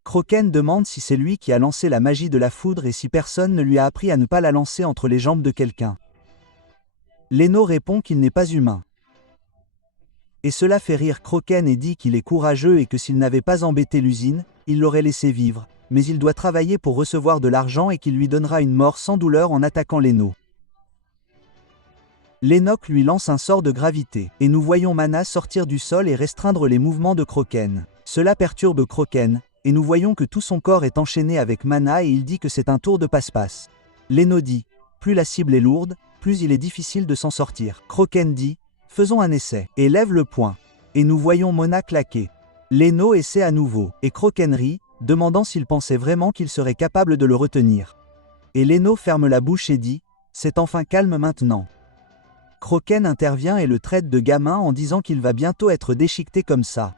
Crocken demande si c'est lui qui a lancé la magie de la foudre et si personne ne lui a appris à ne pas la lancer entre les jambes de quelqu'un. Leno répond qu'il n'est pas humain. Et cela fait rire Crocken et dit qu'il est courageux et que s'il n'avait pas embêté l'usine, il l'aurait laissé vivre, mais il doit travailler pour recevoir de l'argent et qu'il lui donnera une mort sans douleur en attaquant Leno. Lennox lui lance un sort de gravité, et nous voyons Mana sortir du sol et restreindre les mouvements de Crocken. Cela perturbe Crocken, et nous voyons que tout son corps est enchaîné avec Mana et il dit que c'est un tour de passe-passe. Leno dit, plus la cible est lourde, plus il est difficile de s'en sortir. Crocken dit, faisons un essai, et lève le poing. Et nous voyons Mona claquer. Leno essaie à nouveau, et Crocken rit, demandant s'il pensait vraiment qu'il serait capable de le retenir. Et Leno ferme la bouche et dit « C'est enfin calme maintenant ». Croken intervient et le traite de gamin en disant qu'il va bientôt être déchiqueté comme ça.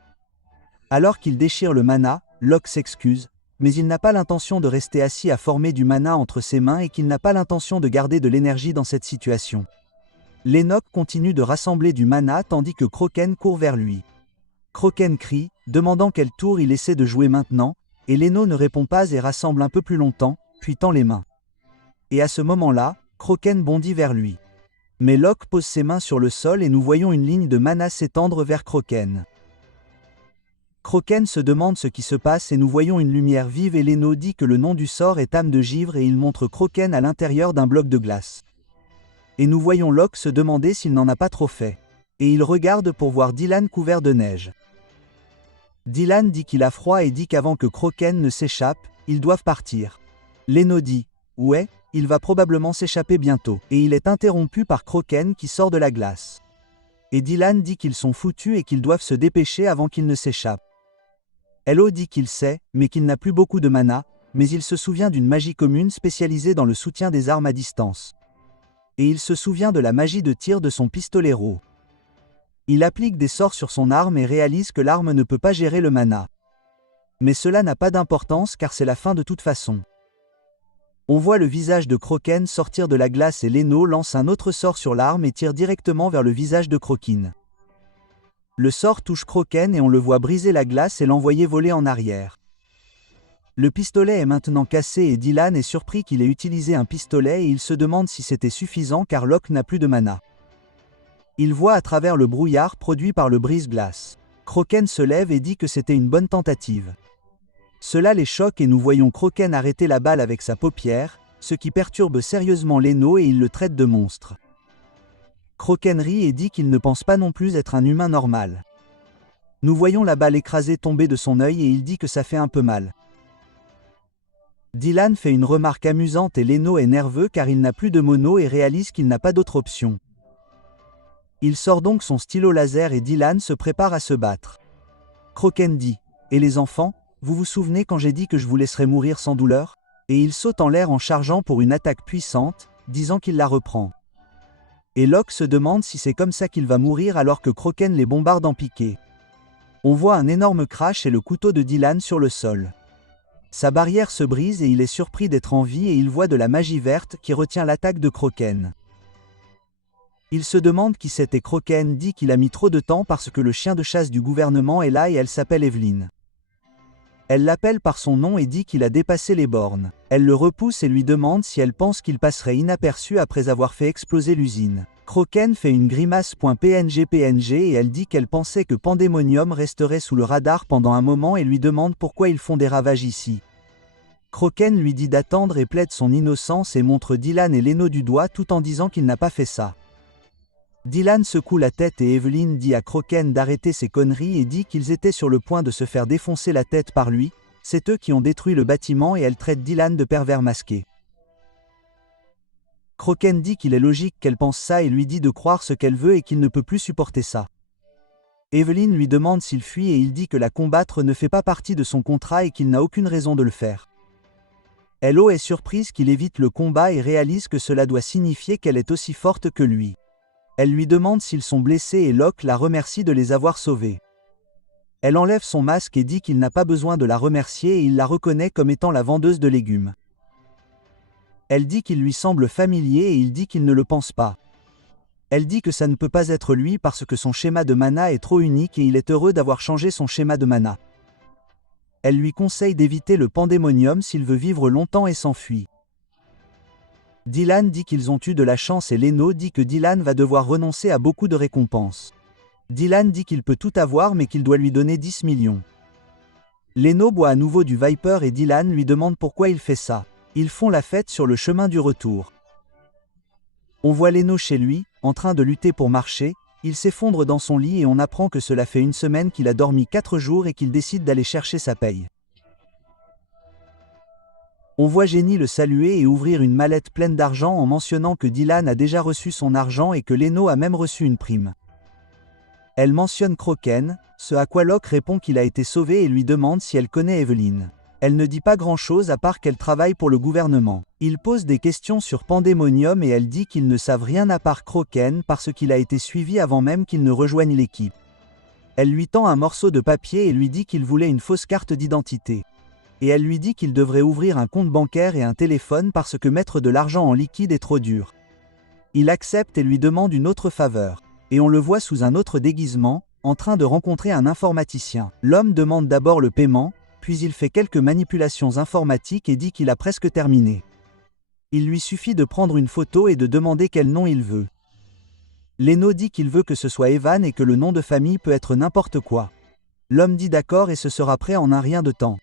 Alors qu'il déchire le mana, Locke s'excuse, mais il n'a pas l'intention de rester assis à former du mana entre ses mains et qu'il n'a pas l'intention de garder de l'énergie dans cette situation. Lennox continue de rassembler du mana tandis que Croken court vers lui. Croken crie, demandant quel tour il essaie de jouer maintenant, et Leno ne répond pas et rassemble un peu plus longtemps, puis tend les mains. Et à ce moment-là, Croken bondit vers lui. Mais Locke pose ses mains sur le sol et nous voyons une ligne de mana s'étendre vers Croken. Croken se demande ce qui se passe et nous voyons une lumière vive et Leno dit que le nom du sort est âme de givre et il montre Croken à l'intérieur d'un bloc de glace. Et nous voyons Locke se demander s'il n'en a pas trop fait. Et il regarde pour voir Dylan couvert de neige. Dylan dit qu'il a froid et dit qu'avant que Croken ne s'échappe, ils doivent partir. Leno dit « Ouais, il va probablement s'échapper bientôt » et il est interrompu par Croken qui sort de la glace. Et Dylan dit qu'ils sont foutus et qu'ils doivent se dépêcher avant qu'ils ne s'échappent. Hello dit qu'il sait, mais qu'il n'a plus beaucoup de mana, mais il se souvient d'une magie commune spécialisée dans le soutien des armes à distance. Et il se souvient de la magie de tir de son pistolero. Il applique des sorts sur son arme et réalise que l'arme ne peut pas gérer le mana. Mais cela n'a pas d'importance car c'est la fin de toute façon. On voit le visage de Croken sortir de la glace et Leno lance un autre sort sur l'arme et tire directement vers le visage de Croken. Le sort touche Croken et on le voit briser la glace et l'envoyer voler en arrière. Le pistolet est maintenant cassé et Dylan est surpris qu'il ait utilisé un pistolet et il se demande si c'était suffisant car Locke n'a plus de mana. Il voit à travers le brouillard produit par le brise-glace. Croken se lève et dit que c'était une bonne tentative. Cela les choque et nous voyons Croken arrêter la balle avec sa paupière, ce qui perturbe sérieusement Leno et il le traite de monstre. Croken rit et dit qu'il ne pense pas non plus être un humain normal. Nous voyons la balle écrasée tomber de son œil et il dit que ça fait un peu mal. Dylan fait une remarque amusante et Leno est nerveux car il n'a plus de mono et réalise qu'il n'a pas d'autre option. Il sort donc son stylo laser et Dylan se prépare à se battre. Croken dit « Et les enfants, vous vous souvenez quand j'ai dit que je vous laisserais mourir sans douleur ?» Et il saute en l'air en chargeant pour une attaque puissante, disant qu'il la reprend. Et Locke se demande si c'est comme ça qu'il va mourir alors que Croken les bombarde en piqué. On voit un énorme crash et le couteau de Dylan sur le sol. Sa barrière se brise et il est surpris d'être en vie et il voit de la magie verte qui retient l'attaque de Croken. Il se demande qui c'est et Croken dit qu'il a mis trop de temps parce que le chien de chasse du gouvernement est là et elle s'appelle Evelyn. Elle l'appelle par son nom et dit qu'il a dépassé les bornes. Elle le repousse et lui demande si elle pense qu'il passerait inaperçu après avoir fait exploser l'usine. Croken fait une grimace .png et elle dit qu'elle pensait que Pandemonium resterait sous le radar pendant un moment et lui demande pourquoi ils font des ravages ici. Croken lui dit d'attendre et plaide son innocence et montre Dylan et Leno du doigt tout en disant qu'il n'a pas fait ça. Dylan secoue la tête et Evelyn dit à Croken d'arrêter ses conneries et dit qu'ils étaient sur le point de se faire défoncer la tête par lui, c'est eux qui ont détruit le bâtiment et elle traite Dylan de pervers masqué. Croken dit qu'il est logique qu'elle pense ça et lui dit de croire ce qu'elle veut et qu'il ne peut plus supporter ça. Evelyn lui demande s'il fuit et il dit que la combattre ne fait pas partie de son contrat et qu'il n'a aucune raison de le faire. Hello est surprise qu'il évite le combat et réalise que cela doit signifier qu'elle est aussi forte que lui. Elle lui demande s'ils sont blessés et Locke la remercie de les avoir sauvés. Elle enlève son masque et dit qu'il n'a pas besoin de la remercier et il la reconnaît comme étant la vendeuse de légumes. Elle dit qu'il lui semble familier et il dit qu'il ne le pense pas. Elle dit que ça ne peut pas être lui parce que son schéma de mana est trop unique et il est heureux d'avoir changé son schéma de mana. Elle lui conseille d'éviter le pandémonium s'il veut vivre longtemps et s'enfuit. Dylan dit qu'ils ont eu de la chance et Leno dit que Dylan va devoir renoncer à beaucoup de récompenses. Dylan dit qu'il peut tout avoir mais qu'il doit lui donner 10 millions. Leno boit à nouveau du Viper et Dylan lui demande pourquoi il fait ça. Ils font la fête sur le chemin du retour. On voit Leno chez lui, en train de lutter pour marcher, il s'effondre dans son lit et on apprend que cela fait une semaine qu'il a dormi 4 jours et qu'il décide d'aller chercher sa paye. On voit Jenny le saluer et ouvrir une mallette pleine d'argent en mentionnant que Dylan a déjà reçu son argent et que Leno a même reçu une prime. Elle mentionne Croken, ce à quoi Locke répond qu'il a été sauvé et lui demande si elle connaît Evelyn. Elle ne dit pas grand-chose à part qu'elle travaille pour le gouvernement. Il pose des questions sur Pandemonium et elle dit qu'ils ne savent rien à part Kraken parce qu'il a été suivi avant même qu'il ne rejoigne l'équipe. Elle lui tend un morceau de papier et lui dit qu'il voulait une fausse carte d'identité. Et elle lui dit qu'il devrait ouvrir un compte bancaire et un téléphone parce que mettre de l'argent en liquide est trop dur. Il accepte et lui demande une autre faveur. Et on le voit sous un autre déguisement, en train de rencontrer un informaticien. L'homme demande d'abord le paiement, puis il fait quelques manipulations informatiques et dit qu'il a presque terminé. Il lui suffit de prendre une photo et de demander quel nom il veut. Leno dit qu'il veut que ce soit Evan et que le nom de famille peut être n'importe quoi. L'homme dit d'accord et ce sera prêt en un rien de temps.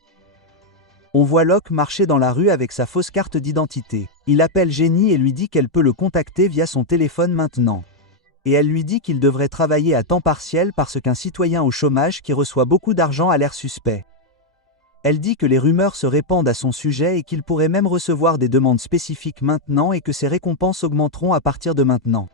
On voit Locke marcher dans la rue avec sa fausse carte d'identité. Il appelle Jenny et lui dit qu'elle peut le contacter via son téléphone maintenant. Et elle lui dit qu'il devrait travailler à temps partiel parce qu'un citoyen au chômage qui reçoit beaucoup d'argent a l'air suspect. Elle dit que les rumeurs se répandent à son sujet et qu'il pourrait même recevoir des demandes spécifiques maintenant et que ses récompenses augmenteront à partir de maintenant.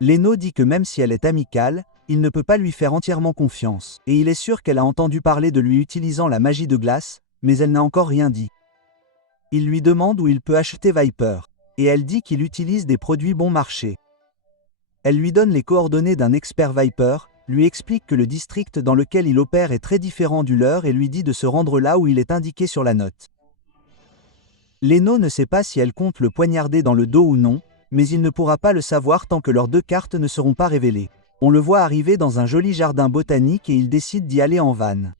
Leno dit que même si elle est amicale, il ne peut pas lui faire entièrement confiance, et il est sûr qu'elle a entendu parler de lui utilisant la magie de glace, mais elle n'a encore rien dit. Il lui demande où il peut acheter Viper, et elle dit qu'il utilise des produits bon marché. Elle lui donne les coordonnées d'un expert Viper, lui explique que le district dans lequel il opère est très différent du leur et lui dit de se rendre là où il est indiqué sur la note. Leno ne sait pas si elle compte le poignarder dans le dos ou non, mais il ne pourra pas le savoir tant que leurs deux cartes ne seront pas révélées. On le voit arriver dans un joli jardin botanique et il décide d'y aller en van.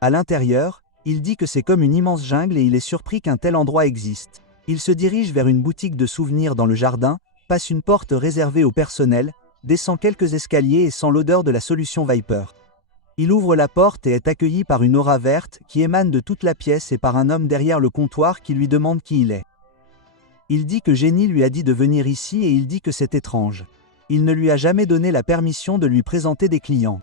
À l'intérieur, il dit que c'est comme une immense jungle et il est surpris qu'un tel endroit existe. Il se dirige vers une boutique de souvenirs dans le jardin, passe une porte réservée au personnel, descend quelques escaliers et sent l'odeur de la solution Viper. Il ouvre la porte et est accueilli par une aura verte qui émane de toute la pièce et par un homme derrière le comptoir qui lui demande qui il est. Il dit que Jenny lui a dit de venir ici et il dit que c'est étrange. Il ne lui a jamais donné la permission de lui présenter des clients.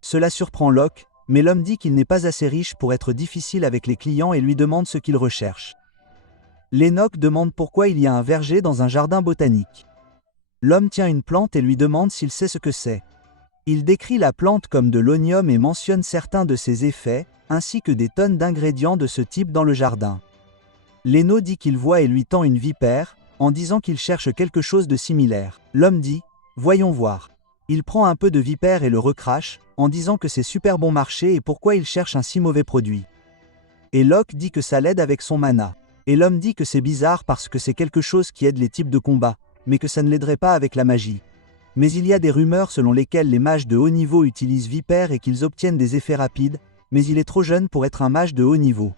Cela surprend Locke, mais l'homme dit qu'il n'est pas assez riche pour être difficile avec les clients et lui demande ce qu'il recherche. Lenox demande pourquoi il y a un verger dans un jardin botanique. L'homme tient une plante et lui demande s'il sait ce que c'est. Il décrit la plante comme de l'onium et mentionne certains de ses effets, ainsi que des tonnes d'ingrédients de ce type dans le jardin. Leno dit qu'il voit et lui tend une vipère, en disant qu'il cherche quelque chose de similaire. L'homme dit « Voyons voir ». Il prend un peu de vipère et le recrache, en disant que c'est super bon marché et pourquoi il cherche un si mauvais produit. Et Locke dit que ça l'aide avec son mana. Et l'homme dit que c'est bizarre parce que c'est quelque chose qui aide les types de combat, mais que ça ne l'aiderait pas avec la magie. Mais il y a des rumeurs selon lesquelles les mages de haut niveau utilisent vipère et qu'ils obtiennent des effets rapides, mais il est trop jeune pour être un mage de haut niveau.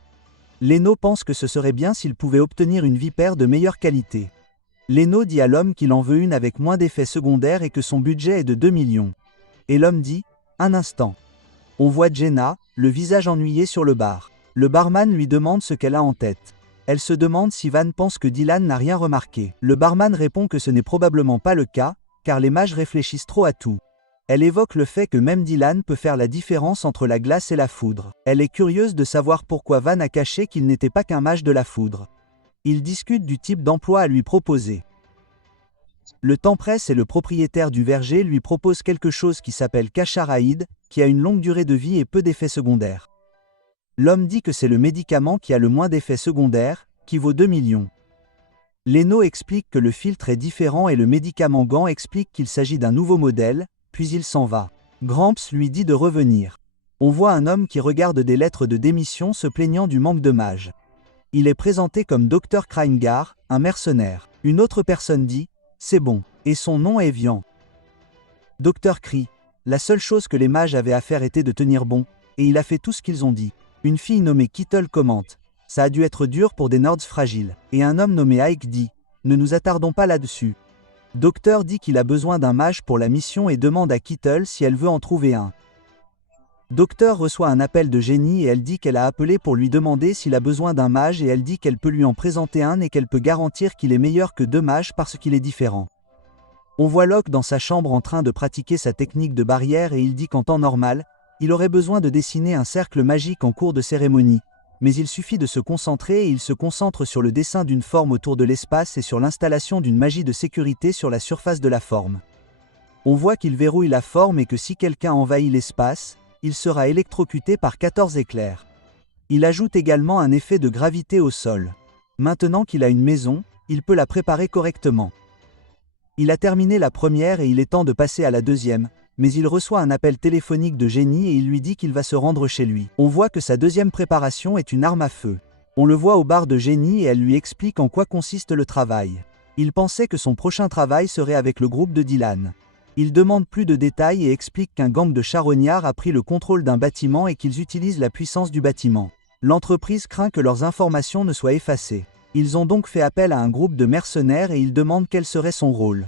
Leno pense que ce serait bien s'il pouvait obtenir une vipère de meilleure qualité. Leno dit à l'homme qu'il en veut une avec moins d'effets secondaires et que son budget est de 2 millions. Et l'homme dit « Un instant ». On voit Jenna, le visage ennuyé sur le bar. Le barman lui demande ce qu'elle a en tête. Elle se demande si Van pense que Dylan n'a rien remarqué. Le barman répond que ce n'est probablement pas le cas, car les mages réfléchissent trop à tout. Elle évoque le fait que même Dylan peut faire la différence entre la glace et la foudre. Elle est curieuse de savoir pourquoi Van a caché qu'il n'était pas qu'un mage de la foudre. Ils discutent du type d'emploi à lui proposer. Le temps presse et le propriétaire du verger lui propose quelque chose qui s'appelle Cacharaïd, qui a une longue durée de vie et peu d'effets secondaires. L'homme dit que c'est le médicament qui a le moins d'effets secondaires, qui vaut 2 millions. Leno explique que le filtre est différent et le médicament Gant explique qu'il s'agit d'un nouveau modèle, puis il s'en va. Gramps lui dit de revenir. On voit un homme qui regarde des lettres de démission se plaignant du manque de mages. Il est présenté comme Dr Kreingar, un mercenaire. Une autre personne dit « C'est bon », et son nom est Vian. Dr crie « La seule chose que les mages avaient à faire était de tenir bon, et il a fait tout ce qu'ils ont dit ». Une fille nommée Kittle commente « Ça a dû être dur pour des Nords fragiles ». Et un homme nommé Ike dit « Ne nous attardons pas là-dessus ». Docteur dit qu'il a besoin d'un mage pour la mission et demande à Kittle si elle veut en trouver un. Docteur reçoit un appel de Jenny et elle dit qu'elle a appelé pour lui demander s'il a besoin d'un mage et elle dit qu'elle peut lui en présenter un et qu'elle peut garantir qu'il est meilleur que 2 mages parce qu'il est différent. On voit Locke dans sa chambre en train de pratiquer sa technique de barrière et il dit qu'en temps normal, il aurait besoin de dessiner un cercle magique en cours de cérémonie, mais il suffit de se concentrer et il se concentre sur le dessin d'une forme autour de l'espace et sur l'installation d'une magie de sécurité sur la surface de la forme. On voit qu'il verrouille la forme et que si quelqu'un envahit l'espace, il sera électrocuté par 14 éclairs. Il ajoute également un effet de gravité au sol. Maintenant qu'il a une maison, il peut la préparer correctement. Il a terminé la première et il est temps de passer à la deuxième, mais il reçoit un appel téléphonique de Jenny et il lui dit qu'il va se rendre chez lui. On voit que sa deuxième préparation est une arme à feu. On le voit au bar de Jenny et elle lui explique en quoi consiste le travail. Il pensait que son prochain travail serait avec le groupe de Dylan. Il demande plus de détails et explique qu'un gang de charognards a pris le contrôle d'un bâtiment et qu'ils utilisent la puissance du bâtiment. L'entreprise craint que leurs informations ne soient effacées. Ils ont donc fait appel à un groupe de mercenaires et ils demandent quel serait son rôle.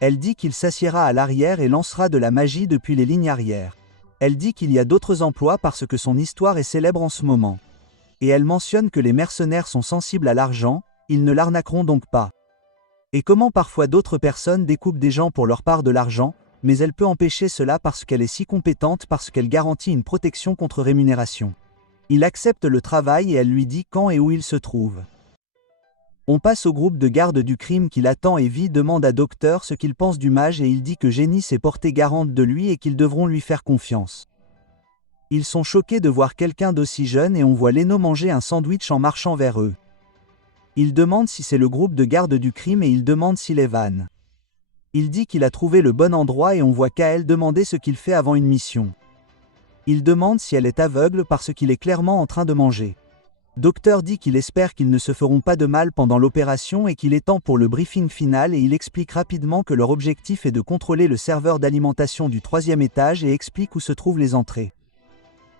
Elle dit qu'il s'assiera à l'arrière et lancera de la magie depuis les lignes arrière. Elle dit qu'il y a d'autres emplois parce que son histoire est célèbre en ce moment. Et elle mentionne que les mercenaires sont sensibles à l'argent, ils ne l'arnaqueront donc pas. Et comment parfois d'autres personnes découpent des gens pour leur part de l'argent, mais elle peut empêcher cela parce qu'elle est si compétente parce qu'elle garantit une protection contre rémunération. Il accepte le travail et elle lui dit quand et où il se trouve. On passe au groupe de garde du crime qui l'attend et Vi demande à Docteur ce qu'il pense du mage et il dit que Jenny s'est portée garante de lui et qu'ils devront lui faire confiance. Ils sont choqués de voir quelqu'un d'aussi jeune et on voit Leno manger un sandwich en marchant vers eux. Il demande si c'est le groupe de garde du crime et il demande s'il est Van. Il dit qu'il a trouvé le bon endroit et on voit Kael demander ce qu'il fait avant une mission. Il demande si elle est aveugle parce qu'il est clairement en train de manger. Docteur dit qu'il espère qu'ils ne se feront pas de mal pendant l'opération et qu'il est temps pour le briefing final et il explique rapidement que leur objectif est de contrôler le serveur d'alimentation du 3e étage et explique où se trouvent les entrées.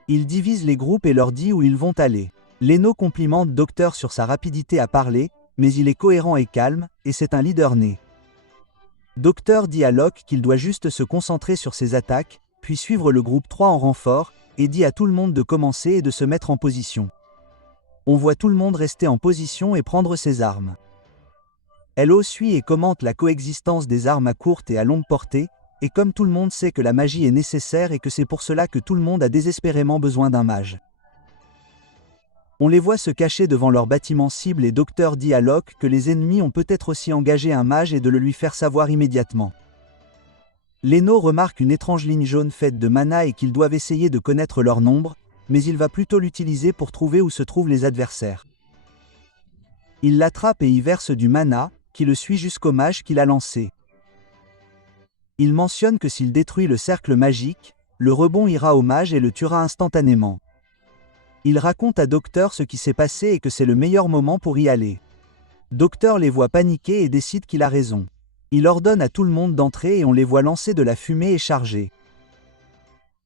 Il divise les groupes et leur dit où ils vont aller. Leno complimente Docteur sur sa rapidité à parler, mais il est cohérent et calme, et c'est un leader né. Docteur dit à Locke qu'il doit juste se concentrer sur ses attaques, puis suivre le groupe 3 en renfort, et dit à tout le monde de commencer et de se mettre en position. On voit tout le monde rester en position et prendre ses armes. Hello suit et commente la coexistence des armes à courte et à longue portée, et comme tout le monde sait que la magie est nécessaire et que c'est pour cela que tout le monde a désespérément besoin d'un mage. On les voit se cacher devant leur bâtiment cible et Docteur dit à Locke que les ennemis ont peut-être aussi engagé un mage et de le lui faire savoir immédiatement. Leno remarque une étrange ligne jaune faite de mana et qu'ils doivent essayer de connaître leur nombre, mais il va plutôt l'utiliser pour trouver où se trouvent les adversaires. Il l'attrape et y verse du mana, qui le suit jusqu'au mage qu'il a lancé. Il mentionne que s'il détruit le cercle magique, le rebond ira au mage et le tuera instantanément. Il raconte à Docteur ce qui s'est passé et que c'est le meilleur moment pour y aller. Docteur les voit paniquer et décide qu'il a raison. Il ordonne à tout le monde d'entrer et on les voit lancer de la fumée et charger.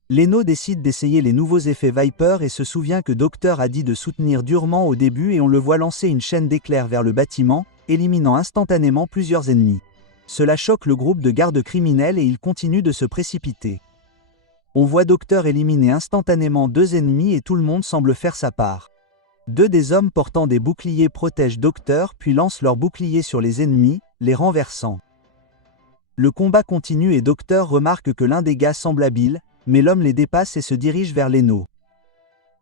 Leno décide d'essayer les nouveaux effets Viper et se souvient que Docteur a dit de soutenir durement au début et on le voit lancer une chaîne d'éclairs vers le bâtiment, éliminant instantanément plusieurs ennemis. Cela choque le groupe de gardes criminels et ils continuent de se précipiter. On voit Docteur éliminer instantanément 2 ennemis et tout le monde semble faire sa part. 2 des hommes portant des boucliers protègent Docteur puis lancent leurs boucliers sur les ennemis, les renversant. Le combat continue et Docteur remarque que l'un des gars semble habile, mais l'homme les dépasse et se dirige vers Leno.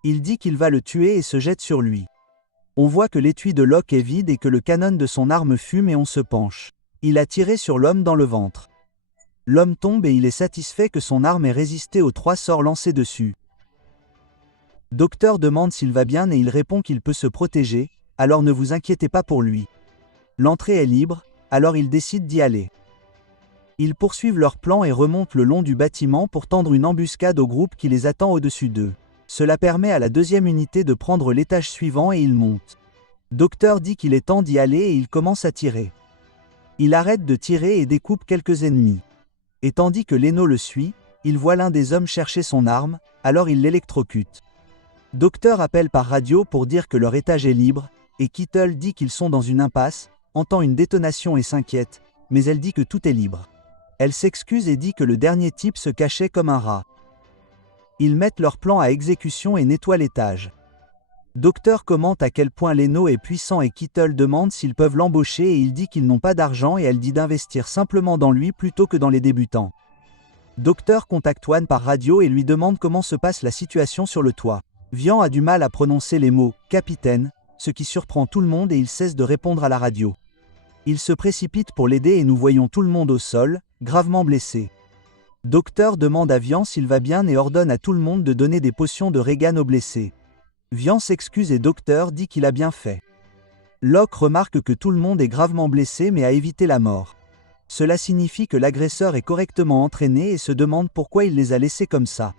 Il dit qu'il va le tuer et se jette sur lui. On voit que l'étui de Locke est vide et que le canon de son arme fume et on se penche. Il a tiré sur l'homme dans le ventre. L'homme tombe et il est satisfait que son arme ait résisté aux 3 sorts lancés dessus. Docteur demande s'il va bien et il répond qu'il peut se protéger, alors ne vous inquiétez pas pour lui. L'entrée est libre, alors ils décident d'y aller. Ils poursuivent leur plan et remontent le long du bâtiment pour tendre une embuscade au groupe qui les attend au-dessus d'eux. Cela permet à la 2e unité de prendre l'étage suivant et ils montent. Docteur dit qu'il est temps d'y aller et il commence à tirer. Il arrête de tirer et découpe quelques ennemis. Et tandis que Leno le suit, il voit l'un des hommes chercher son arme, alors il l'électrocute. Docteur appelle par radio pour dire que leur étage est libre, et Kittle dit qu'ils sont dans une impasse, entend une détonation et s'inquiète, mais elle dit que tout est libre. Elle s'excuse et dit que le dernier type se cachait comme un rat. Ils mettent leur plan à exécution et nettoient l'étage. Docteur commente à quel point Leno est puissant et Kittle demande s'ils peuvent l'embaucher et il dit qu'ils n'ont pas d'argent et elle dit d'investir simplement dans lui plutôt que dans les débutants. Docteur contacte One par radio et lui demande comment se passe la situation sur le toit. Vian a du mal à prononcer les mots « capitaine », ce qui surprend tout le monde et il cesse de répondre à la radio. Il se précipite pour l'aider et nous voyons tout le monde au sol, gravement blessé. Docteur demande à Vian s'il va bien et ordonne à tout le monde de donner des potions de Regan aux blessés. Vian s'excuse et Docteur dit qu'il a bien fait. Locke remarque que tout le monde est gravement blessé mais a évité la mort. Cela signifie que l'agresseur est correctement entraîné et se demande pourquoi il les a laissés comme ça.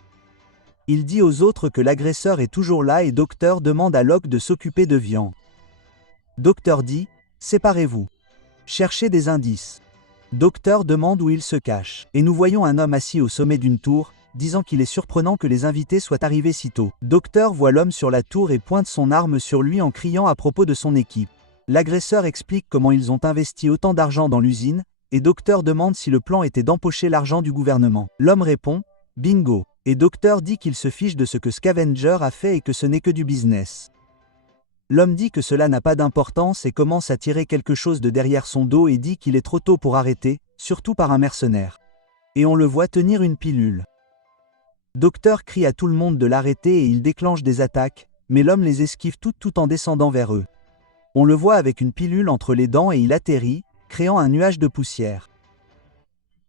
Il dit aux autres que l'agresseur est toujours là et Docteur demande à Locke de s'occuper de Vian. Docteur dit « Séparez-vous. Cherchez des indices. » Docteur demande où il se cache. Et nous voyons un homme assis au sommet d'une tour, disant qu'il est surprenant que les invités soient arrivés si tôt. Docteur voit l'homme sur la tour et pointe son arme sur lui en criant à propos de son équipe. L'agresseur explique comment ils ont investi autant d'argent dans l'usine, et Docteur demande si le plan était d'empocher l'argent du gouvernement. L'homme répond « Bingo !» Et Docteur dit qu'il se fiche de ce que Scavenger a fait et que ce n'est que du business. L'homme dit que cela n'a pas d'importance et commence à tirer quelque chose de derrière son dos et dit qu'il est trop tôt pour arrêter, surtout par un mercenaire. Et on le voit tenir une pilule. Docteur crie à tout le monde de l'arrêter et il déclenche des attaques, mais l'homme les esquive tout en descendant vers eux. On le voit avec une pilule entre les dents et il atterrit, créant un nuage de poussière.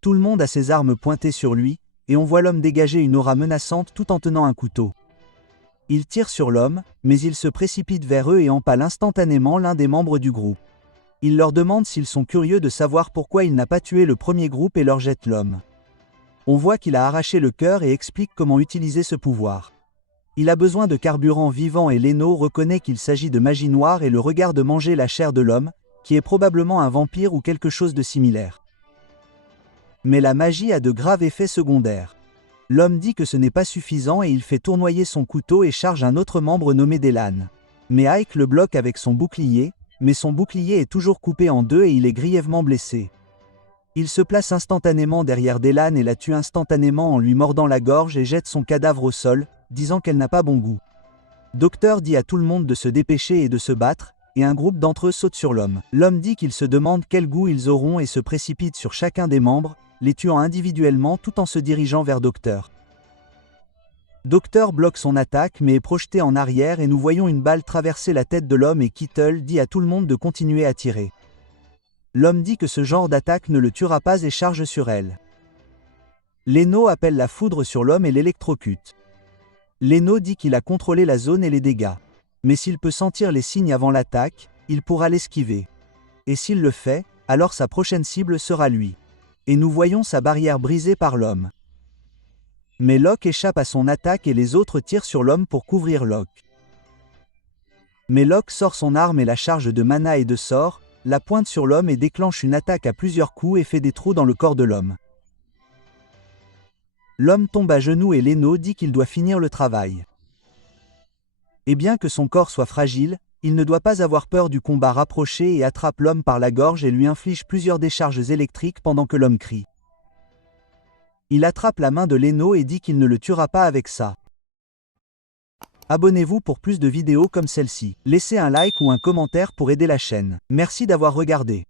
Tout le monde a ses armes pointées sur lui, et on voit l'homme dégager une aura menaçante tout en tenant un couteau. Il tire sur l'homme, mais il se précipite vers eux et empale instantanément l'un des membres du groupe. Il leur demande s'ils sont curieux de savoir pourquoi il n'a pas tué le premier groupe et leur jette l'homme. On voit qu'il a arraché le cœur et explique comment utiliser ce pouvoir. Il a besoin de carburant vivant et Leno reconnaît qu'il s'agit de magie noire et le regarde manger la chair de l'homme, qui est probablement un vampire ou quelque chose de similaire. Mais la magie a de graves effets secondaires. L'homme dit que ce n'est pas suffisant et il fait tournoyer son couteau et charge un autre membre nommé Delan. Mais Ike le bloque avec son bouclier, mais son bouclier est toujours coupé en deux et il est grièvement blessé. Il se place instantanément derrière Delan et la tue instantanément en lui mordant la gorge et jette son cadavre au sol, disant qu'elle n'a pas bon goût. Docteur dit à tout le monde de se dépêcher et de se battre, et un groupe d'entre eux saute sur l'homme. L'homme dit qu'il se demande quel goût ils auront et se précipite sur chacun des membres, les tuant individuellement tout en se dirigeant vers Docteur. Docteur bloque son attaque mais est projeté en arrière et nous voyons une balle traverser la tête de l'homme et Kittle dit à tout le monde de continuer à tirer. L'homme dit que ce genre d'attaque ne le tuera pas et charge sur elle. Leno appelle la foudre sur l'homme et l'électrocute. Leno dit qu'il a contrôlé la zone et les dégâts. Mais s'il peut sentir les signes avant l'attaque, il pourra l'esquiver. Et s'il le fait, alors sa prochaine cible sera lui. Et nous voyons sa barrière brisée par l'homme. Mais Locke échappe à son attaque et les autres tirent sur l'homme pour couvrir Locke. Mais Locke sort son arme et la charge de mana et de sort, la pointe sur l'homme et déclenche une attaque à plusieurs coups et fait des trous dans le corps de l'homme. L'homme tombe à genoux et Leno dit qu'il doit finir le travail. Et bien que son corps soit fragile, il ne doit pas avoir peur du combat rapproché et attrape l'homme par la gorge et lui inflige plusieurs décharges électriques pendant que l'homme crie. Il attrape la main de Leno et dit qu'il ne le tuera pas avec ça. Abonnez-vous pour plus de vidéos comme celle-ci. Laissez un like ou un commentaire pour aider la chaîne. Merci d'avoir regardé.